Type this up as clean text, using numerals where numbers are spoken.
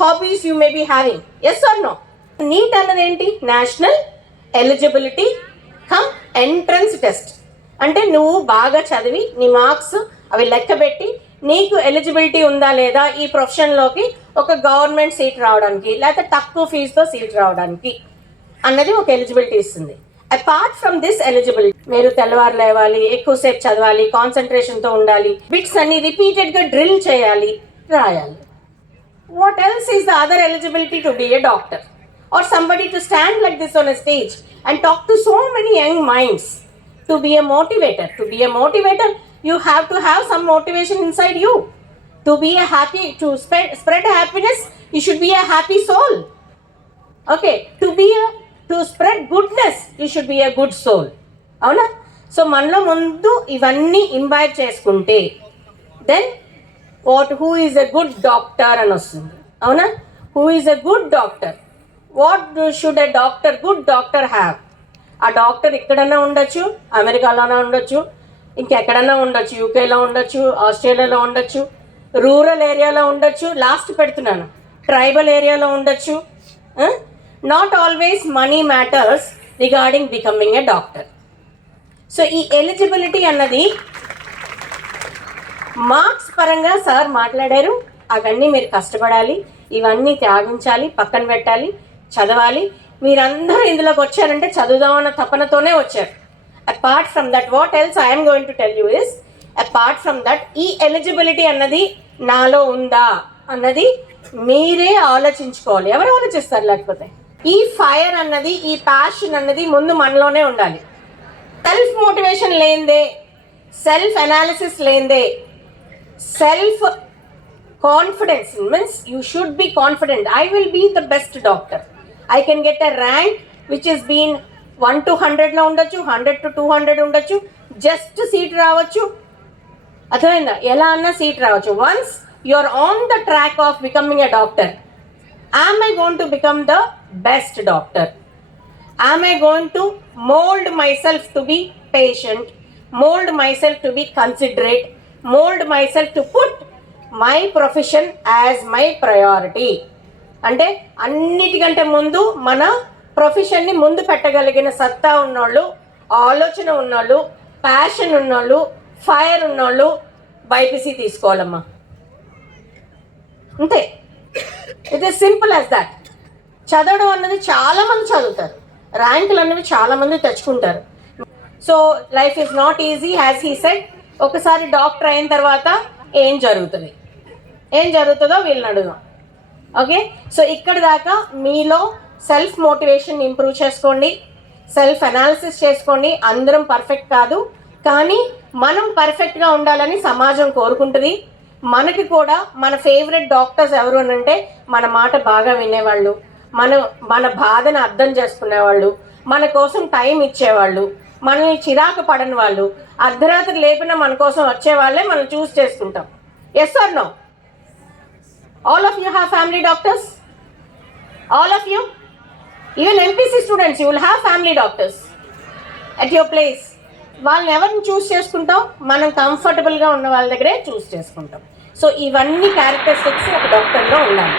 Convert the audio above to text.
Hobbies you may be having, yes or no? NEET అన్నది ఏంటి? National eligibility cum entrance test. అంటే నువ్వు బాగా చదివి నీ మార్క్స్ అవి లెక్కబెట్టి నీకు ఎలిజిబిలిటీ ఉందా లేదా ఈ ప్రొఫెషన్లోకి, ఒక గవర్నమెంట్ సీట్ రావడానికి లేకపోతే తక్కువ ఫీజుతో సీట్ రావడానికి అన్నది ఒక ఎలిజిబిలిటీ ఇస్తుంది. అపార్ట్ ఫ్రమ్ దిస్ ఎలిజిబిలిటీ, మీరు తెల్లవారు లేవాలి, ఎక్కువసేపు చదవాలి, కాన్సన్ట్రేషన్తో ఉండాలి, బిట్స్ అన్ని రిపీటెడ్గా డ్రిల్ చేయాలి, రాయాలి. What else is the other eligibility to be a doctor or somebody to stand like this on a stage and talk to so many young minds? To be a motivator, you have to have some motivation inside you. To be a happy, to spread happiness, you should be a happy soul. Okay, to spread goodness, you should be a good soul. అవునా? So మనలో ముందు ఇవన్నీ imbibe చేసుకుంటే then who is a good doctor అని వస్తుంది. అవునా? Who is a good doctor? What should a good doctor have? ఆ doctor ఎక్కడన్నా ఉండొచ్చు, అమెరికాలోనే ఉండొచ్చు, ఇంకెక్కడన్నా ఉండొచ్చు, యూకేలో ఉండొచ్చు, ఆస్ట్రేలియాలో ఉండొచ్చు, రూరల్ ఏరియాలో ఉండొచ్చు, లాస్ట్ పెడుతున్నాను, ట్రైబల్ ఏరియాలో ఉండొచ్చు. Not always money matters regarding becoming a doctor. So ఈ ఎలిజిబిలిటీ అన్నది మార్క్స్ పరంగా సార్ మాట్లాడారు, అవన్నీ మీరు కష్టపడాలి, ఇవన్నీ త్యాగించాలి, పక్కన పెట్టాలి, చదవాలి. మీరందరూ ఇందులోకి వచ్చారంటే చదువుదామన్న తపనతోనే వచ్చారు. Apart from that, what else I'm going to tell you is, apart from that ఈ ఎలిజిబిలిటీ అన్నది నాలో ఉందా అన్నది మీరే ఆలోచించుకోవాలి. ఎవరు ఆలోచిస్తారు? లేకపోతే ఈ ఫైర్ అన్నది, ఈ ప్యాషన్ అన్నది ముందు మనలోనే ఉండాలి. సెల్ఫ్ మోటివేషన్ లేనిదే, సెల్ఫ్ అనాలిసిస్ లేనిదే, self confidence means you should be confident. I will be the best doctor. I can get a rank which is been 1 to 100 లో ఉండొచ్చు, 100 to 200 ఉండొచ్చు, జస్ట్ సీట్ రావచ్చు. అర్థమైందా? ఎలా అన్నా సీట్ రావచ్చు. Once you are on the track of becoming a doctor, am I going to become the best doctor? Am I going to mold myself to be patient, mold myself to be considerate, mold myself to put my profession as my priority? అంటే అన్నిటికంటే ముందు మన ప్రొఫెషన్ని ముందు పెట్టగలిగిన సత్తా ఉన్నోళ్ళు, ఆలోచన ఉన్నోళ్ళు, passion ఉన్నోళ్ళు, ఫైర్ ఉన్నోళ్ళు బైపీసీ తీసుకోవాలమ్మా. అంతే, it is simple as that. చదవడం అన్నది చాలామంది చదువుతారు, ర్యాంకులు అన్నవి చాలామంది తెచ్చుకుంటారు. So life is not easy as he said. ఒకసారి డాక్టర్ అయిన తర్వాత ఏం జరుగుతుందో వీళ్ళని అడుగుదాం. ఓకే, సో ఇక్కడ దాకా మీలో సెల్ఫ్ మోటివేషన్ ఇంప్రూవ్ చేసుకోండి, సెల్ఫ్ అనాలిసిస్ చేసుకోండి. అందరం పర్ఫెక్ట్ కాదు, కానీ మనం పర్ఫెక్ట్గా ఉండాలని సమాజం కోరుకుంటుంది. మనకి కూడా మన ఫేవరెట్ డాక్టర్స్ ఎవరు అని అంటే మన మాట బాగా వినేవాళ్ళు, మన బాధను అర్థం చేసుకునేవాళ్ళు, మన కోసం టైం ఇచ్చేవాళ్ళు, మనల్ని చిరాకు పడని వాళ్ళు, అర్ధరాత్రి లేపినా మన కోసం వచ్చేవాళ్ళే మనం చూస్ చేసుకుంటాం. Yes or no? All of you have family doctors, all of you, even MPC students, you will have family doctors at your place. వాళ్ళని ఎవరిని చూస్ చేసుకుంటాం? మనం కంఫర్టబుల్గా ఉన్న వాళ్ళ దగ్గరే చూస్ చేసుకుంటాం. సో ఇవన్నీ క్యారెక్టరిస్టిక్స్ ఒక డాక్టర్లో ఉండాలి.